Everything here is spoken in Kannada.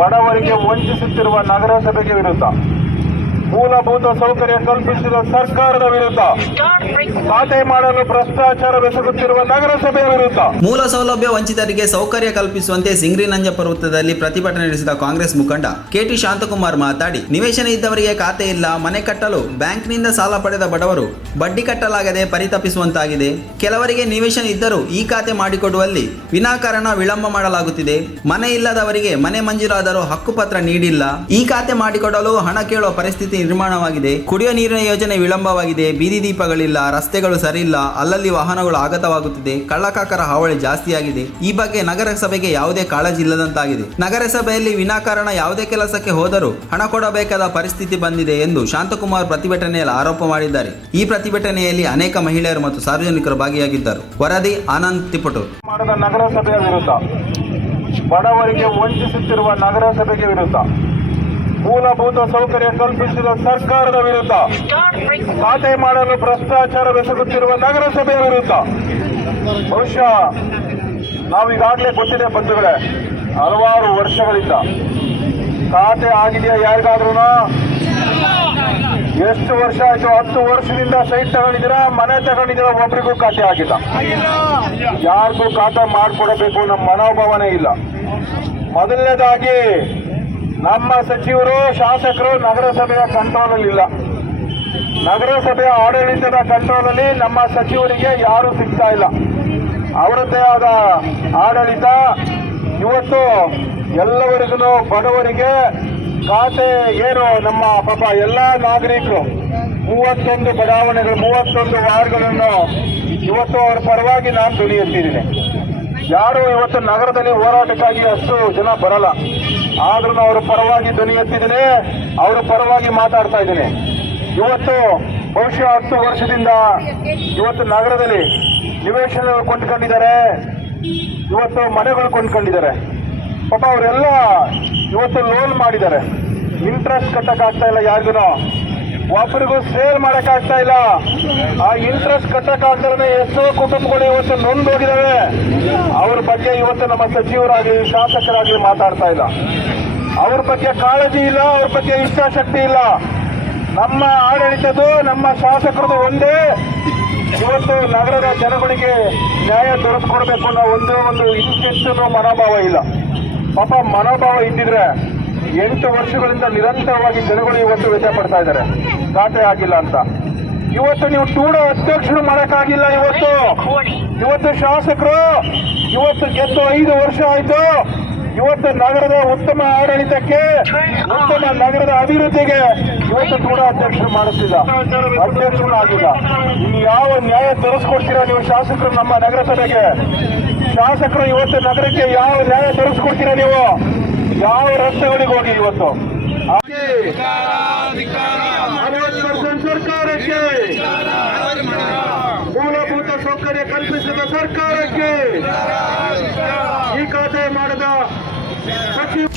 ಬಡವರಿಗೆ ವಂಚಿಸುತ್ತಿರುವ ನಗರಸಭೆಗೆ ವಿರುದ್ಧ, ಮೂಲಭೂತ ಸೌಕರ್ಯ ಕಲ್ಪಿಸಿದ ಸರ್ಕಾರದ ವಿರುದ್ಧ, ಖಾತೆ ಮಾಡಲು ಭ್ರಷ್ಟಾಚಾರವೆಸಗುತ್ತಿರುವ ನಗರಸಭೆಯ ವಿರುದ್ಧ, ಮೂಲ ಸೌಲಭ್ಯ ವಂಚಿತರಿಗೆ ಸೌಕರ್ಯ ಕಲ್ಪಿಸುವಂತೆ ಸಿಂಗ್ರಿನಂಜ ಪರ್ವತದಲ್ಲಿ ಪ್ರತಿಭಟನೆ ನಡೆಸಿದ ಕಾಂಗ್ರೆಸ್ ಮುಖಂಡ ಕೆಟಿ ಶಾಂತಕುಮಾರ್ ಮಾತನಾಡಿ, ನಿವೇಶನ ಇದ್ದವರಿಗೆ ಖಾತೆ ಇಲ್ಲ, ಮನೆ ಕಟ್ಟಲು ಬ್ಯಾಂಕ್ನಿಂದ ಸಾಲ ಪಡೆದ ಬಡವರು ಬಡ್ಡಿ ಕಟ್ಟಲಾಗದೆ ಪರಿತಪಿಸುವಂತಾಗಿದೆ. ಕೆಲವರಿಗೆ ನಿವೇಶನ ಇದ್ದರೂ ಈ ಖಾತೆ ಮಾಡಿಕೊಡುವಲ್ಲಿ ವಿನಾಕಾರಣ ವಿಳಂಬ ಮಾಡಲಾಗುತ್ತಿದೆ. ಮನೆ ಇಲ್ಲದವರಿಗೆ ಮನೆ ಮಂಜೂರಾದರೂ ಹಕ್ಕುಪತ್ರ ನೀಡಿಲ್ಲ. ಈ ಖಾತೆ ಮಾಡಿಕೊಡಲು ಹಣ ಕೇಳುವ ಪರಿಸ್ಥಿತಿ ನಿರ್ಮಾಣವಾಗಿದೆ. ಕುಡಿಯುವ ನೀರಿನ ಯೋಜನೆ ವಿಳಂಬವಾಗಿದೆ. ಬೀದಿ ದೀಪಗಳಿಲ್ಲ, ರಸ್ತೆಗಳು ಸರಿಯಿಲ್ಲ, ಅಲ್ಲಲ್ಲಿ ವಾಹನಗಳು ಆಘಾತವಾಗುತ್ತಿದೆ. ಕಳ್ಳಕಾಕರ ಹಾವಳಿ ಜಾಸ್ತಿಯಾಗಿದೆ. ಈ ಬಗ್ಗೆ ನಗರಸಭೆಗೆ ಯಾವುದೇ ಕಾಳಜಿ ಇಲ್ಲದಂತಾಗಿದೆ. ನಗರಸಭೆಯಲ್ಲಿ ವಿನಾಕಾರಣ ಯಾವುದೇ ಕೆಲಸಕ್ಕೆ ಹೋದರೂ ಹಣ ಕೊಡಬೇಕಾದ ಪರಿಸ್ಥಿತಿ ಬಂದಿದೆ ಎಂದು ಶಾಂತಕುಮಾರ್ ಪ್ರತಿಭಟನೆಯಲ್ಲಿ ಆರೋಪ ಮಾಡಿದ್ದಾರೆ. ಈ ಪ್ರತಿಭಟನೆಯಲ್ಲಿ ಅನೇಕ ಮಹಿಳೆಯರು ಮತ್ತು ಸಾರ್ವಜನಿಕರು ಭಾಗಿಯಾಗಿದ್ದರು. ವರದಿ ಆನಂದ್ ತಿಪಟೂರ್. ನಗರಸಭೆಯ ವಿರುದ್ಧ, ಬಡವರಿಗೆ ವಂಚಿಸುತ್ತಿರುವ ನಗರಸಭೆಗೆ ವಿರುದ್ಧ, ಮೂಲಭೂತ ಸೌಕರ್ಯ ಕಲ್ಪಿಸಿದ ಸರ್ಕಾರದ ವಿರುದ್ಧ, ಖಾತೆ ಮಾಡಲು ಭ್ರಷ್ಟಾಚಾರವೆಸಗುತ್ತಿರುವ ನಗರಸಭೆಯ ವಿರುದ್ಧ. ಬಹುಶಃ ನಾವೀಗಾಗಲೇ ಗೊತ್ತಿದೆ ಬಂಧುಗಳೇ, ಹಲವಾರು ವರ್ಷಗಳಿಂದ ಖಾತೆ ಆಗಿದೆಯಾ ಯಾರಿಗಾದ್ರೂ? ಎಷ್ಟು ವರ್ಷ ಆಯ್ತು? 10 ವರ್ಷದಿಂದ ಸೈಟ್ ತಗೊಂಡಿದ್ದೀರಾ, ಮನೆ ತಗೊಂಡಿದ್ದೀರಾ, ಒಬ್ರಿಗೂ ಖಾತೆ ಆಗಿಲ್ಲ. ಯಾರಿಗೂ ಖಾತೆ ಮಾಡಿಕೊಡಬೇಕು ನಮ್ಮ ಮನೋಭಾವನೆ ಇಲ್ಲ. ಮೊದಲನೇದಾಗಿ ನಮ್ಮ ಸಚಿವರು, ಶಾಸಕರು ನಗರಸಭೆಯ ಕಂಟ್ರೋಲ್ ಇಲ್ಲ. ನಗರಸಭೆಯ ಆಡಳಿತದ ಕಂಟ್ರೋಲಲ್ಲಿ ನಮ್ಮ ಸಚಿವರಿಗೆ ಯಾರು ಸಿಗ್ತಾ ಇಲ್ಲ. ಅವರದ್ದೇ ಆದ ಆಡಳಿತ. ಇವತ್ತು ಎಲ್ಲವರಿಗೂ ಬಡವರಿಗೆ ಖಾತೆ ಏನು, ನಮ್ಮ ಪಾಪ ಎಲ್ಲ ನಾಗರಿಕರು 31 ಬಡಾವಣೆಗಳು, 31 ವಾರ್ಡ್ಗಳನ್ನು ಇವತ್ತು ಅವರ ಪರವಾಗಿ ನಾನು ಧ್ವನಿ ಎತ್ತಿದ್ದೀನಿ. ಯಾರು ಇವತ್ತು ನಗರದಲ್ಲಿ ಹೋರಾಟಕ್ಕಾಗಿ ಅಷ್ಟು ಜನ ಬರಲ್ಲ, ಆದ್ರೂ ಅವರ ಪರವಾಗಿ ಧ್ವನಿ ಎತ್ತಿದ್ದೀನಿ, ಅವರ ಪರವಾಗಿ ಮಾತಾಡ್ತಾ ಇದ್ದೀನಿ. ಇವತ್ತು ಬಹುಶಃ 10 ವರ್ಷದಿಂದ ಇವತ್ತು ನಗರದಲ್ಲಿ ನಿವೇಶನ ಕೊಂಡ್ಕೊಂಡಿದ್ದಾರೆ, ಇವತ್ತು ಮನೆಗಳು ಕೊಂಡ್ಕೊಂಡಿದ್ದಾರೆ. ಪಾಪ ಅವರೆಲ್ಲ ಇವತ್ತು ಲೋನ್ ಮಾಡಿದ್ದಾರೆ, ಇಂಟ್ರೆಸ್ಟ್ ಕಟ್ಟಕ್ಕಾಗ್ತಾ ಇಲ್ಲ. ಯಾರಿಗೂ ಒಬ್ಬರಿಗೂ ಸೇಲ್ ಮಾಡಕ್ಕಾಗ್ತಾ ಇಲ್ಲ. ಆ ಇಂಟ್ರೆಸ್ಟ್ ಕಟ್ಟಕ್ಕಾಗ್ತಾರೆ ಎಷ್ಟೋ ಕುಟುಂಬಗಳು ಇವತ್ತು ನೊಂದೋಗಿದ್ದಾವೆ. ಅವ್ರ ಬಗ್ಗೆ ಇವತ್ತು ನಮ್ಮ ಸಚಿವರಾಗಲಿ ಶಾಸಕರಾಗಲಿ ಮಾತಾಡ್ತಾ ಇಲ್ಲ. ಅವ್ರ ಬಗ್ಗೆ ಕಾಳಜಿ ಇಲ್ಲ, ಅವ್ರ ಬಗ್ಗೆ ಇಚ್ಛಾಶಕ್ತಿ ಇಲ್ಲ. ನಮ್ಮ ಆಡಳಿತದ್ದು, ನಮ್ಮ ಶಾಸಕರದು ಒಂದೇ, ಇವತ್ತು ನಗರದ ಜನಗಳಿಗೆ ನ್ಯಾಯ ದೊರಕಿಕೊಡ್ಬೇಕು ಅನ್ನೋ ಒಂದು ಇಂಚೆಷ್ಟು ಮನೋಭಾವ ಇಲ್ಲ. ಪಾಪ ಮನೋಭಾವ ಇದ್ದಿದ್ರೆ 8 ವರ್ಷಗಳಿಂದ ನಿರಂತರವಾಗಿ ಜನಗಳು ಇವತ್ತು ವ್ಯತ್ಯಾಸ ಪಡ್ತಾ ಇದ್ದಾರೆ ಖಾತೆ ಆಗಿಲ್ಲ ಅಂತ. ಇವತ್ತು ನೀವು ಟೂಡೋ ಅಧ್ಯಕ್ಷರು ಮಾಡಕ್ಕಾಗಿಲ್ಲ. ಇವತ್ತು ಶಾಸಕರು ಇವತ್ತು ಗೆದ್ದು 5 ವರ್ಷ ಆಯ್ತು. ಇವತ್ತು ನಗರದ ಉತ್ತಮ ಆಡಳಿತಕ್ಕೆ, ಉತ್ತಮ ನಗರದ ಅಭಿವೃದ್ಧಿಗೆ ಇವತ್ತು ಟೂಡೋ ಅಧ್ಯಕ್ಷರು ಮಾಡುತ್ತಿಲ್ಲ, ಅಧ್ಯಕ್ಷರು ಆಗಿಲ್ಲ. ಇನ್ನು ಯಾವ ನ್ಯಾಯ ತರಿಸ್ಕೊಡ್ತೀರಾ ನೀವು ಶಾಸಕರು ನಮ್ಮ ನಗರಸಭೆಗೆ? ಶಾಸಕರು ಇವತ್ತು ನಗರಕ್ಕೆ ಯಾವ ನ್ಯಾಯ ತರಿಸ್ಕೊಡ್ತೀರಾ ನೀವು? ಯಾವ ರಸ್ತೆಗಳಿಗೆ ಹೋಗಿ ಇವತ್ತು 60% ಸರ್ಕಾರಕ್ಕೆ, ಮೂಲಭೂತ ಸೌಕರ್ಯ ಕಲ್ಪಿಸಿದ ಸರ್ಕಾರಕ್ಕೆ ಈ ಖಾತೆ ಮಾಡಿದ ಸಚಿವ